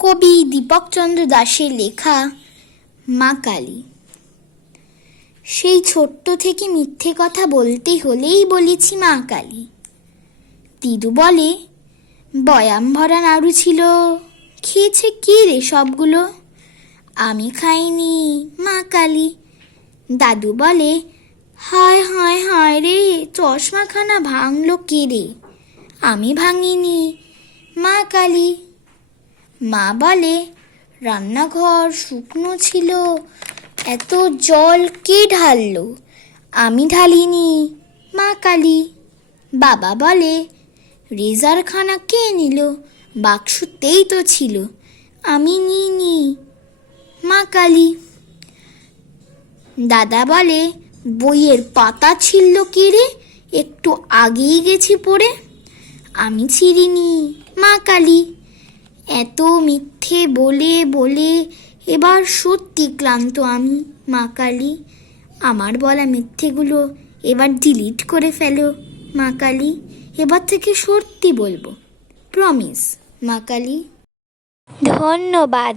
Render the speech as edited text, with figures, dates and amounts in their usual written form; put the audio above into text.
কবি দীপকচন্দ্র দাশের লেখা মা কালী। সেই ছোট্ট থেকে মিথ্যে কথা বলতে হলেই বলেছি মা কালী। দিদু বলে বয়াম ভরা নাড়ু ছিল, খেয়েছে কি রে সবগুলো? আমি খাইনি মা কালী। দাদু বলে হায় হায় হায় রে, চশমাখানা ভাঙলো কে রে? আমি ভাঙিনি মা কালী। মা বলে রান্নাঘর শুকনো ছিল, এত জল কে ঢাললো? আমি ঢালিনি মা কালী। বাবা বলে রেজারখানা কে নিল? বাক্সতেই তো ছিল, আমি নিইনি মা কালী। দাদা বলে বইয়ের পাতা ছিঁড়ল কে রে? একটু আগেই গেছি পড়ে, আমি ছিঁড়িনি মা কালী। এত মিথ্যে বলে বলে এবার সত্যি ক্লান্ত আমি মা কালী। আমার বলা মিথ্যেগুলো এবার ডিলিট করে ফেলো মা কালী। এবার থেকে সত্যি বলবো, প্রমিস মা কালী। ধন্যবাদ।